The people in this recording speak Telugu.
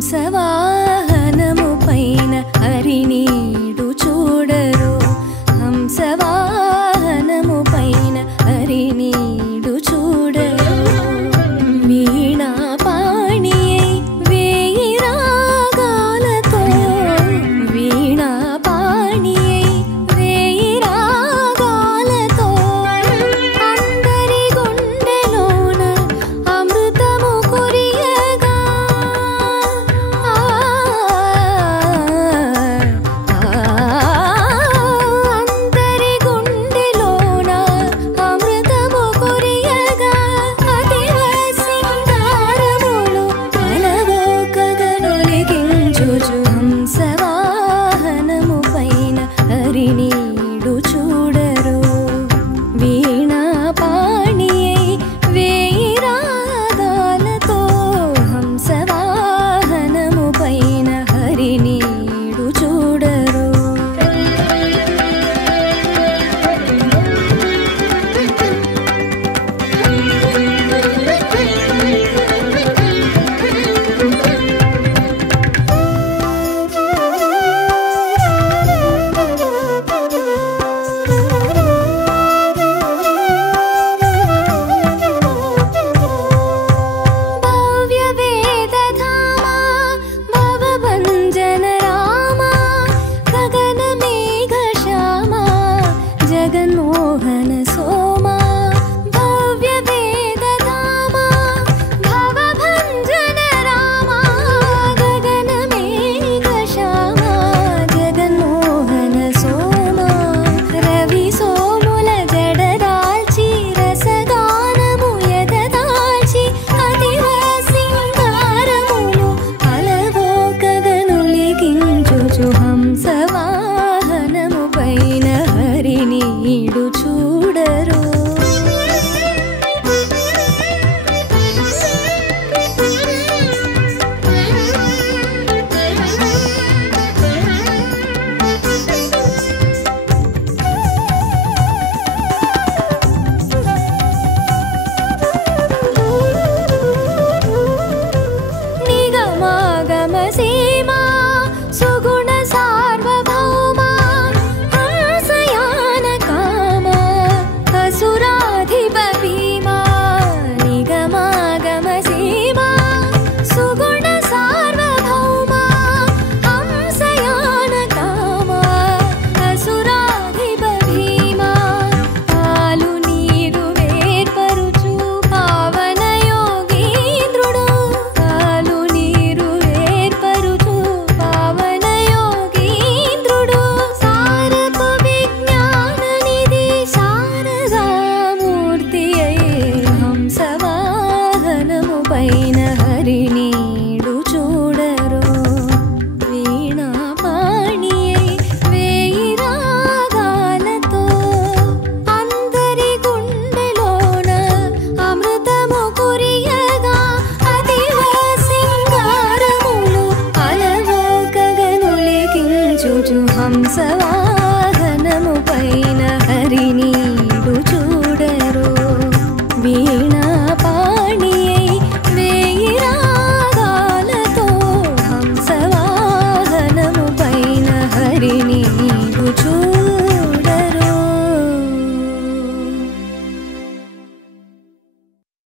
హంసవాహనము పైన హరినీడు చూడరు హంసవాహనము పైన హరినీడు చూడరు వీణా పాణియై వేయి రాగాలతో వీణా పాణియై వేయి రాగాలతో అందరి గుండెలోన అమృతము కురియగా అందరి గుండెలోన అమృతము కురియగా అతివ సింగారములు అలవోకగనొలిగించుచు హంసవాహనము పైన హరినీడు చూడరు వీణా పాణియై వేయి రాగాలతో హంసవాహనము పైన హరినీడు చూడరు భవ్య వేదధామా భవభంజన రామా గగన మేఘ శ్యామా జగన్మోహన సోమా భవ్య వేదధామా భవభంజన రామా గగన మేఘ శ్యామా జగన్మోహన సోమా రవి సోముల జడదాల్చి రసగానము ఎదదాల్చి అతివ సింగారములు అలవోకగనొలిగించుచు హంసవాహనము పైన హరినీడు చూడరు నిగమాగమ సీమా సుగుణ సార్వభౌమా హంసయాన కామా అసురాధిప భీమా నిగమాగమ సీమా సుగుణ సార్వభౌమా హంసయాన కామా అసురాధిప భీమా పాలు నీరు వేర్పరుచు పావన యోగీంద్రుడు పాలు నీరు వేర్పరుచు పావన యోగీంద్రుడు సారపు విజ్ఞాన నిధి శారదామూర్తి అయి హంసవాహనము పైన హరినీడు చూడరు వీణా పాణియై వేయి రాగాలతో అందరి గుండెలోన అమృతము కురియగా అతివ సింగారములు అలవోకగనొలిగించుచు హంసవా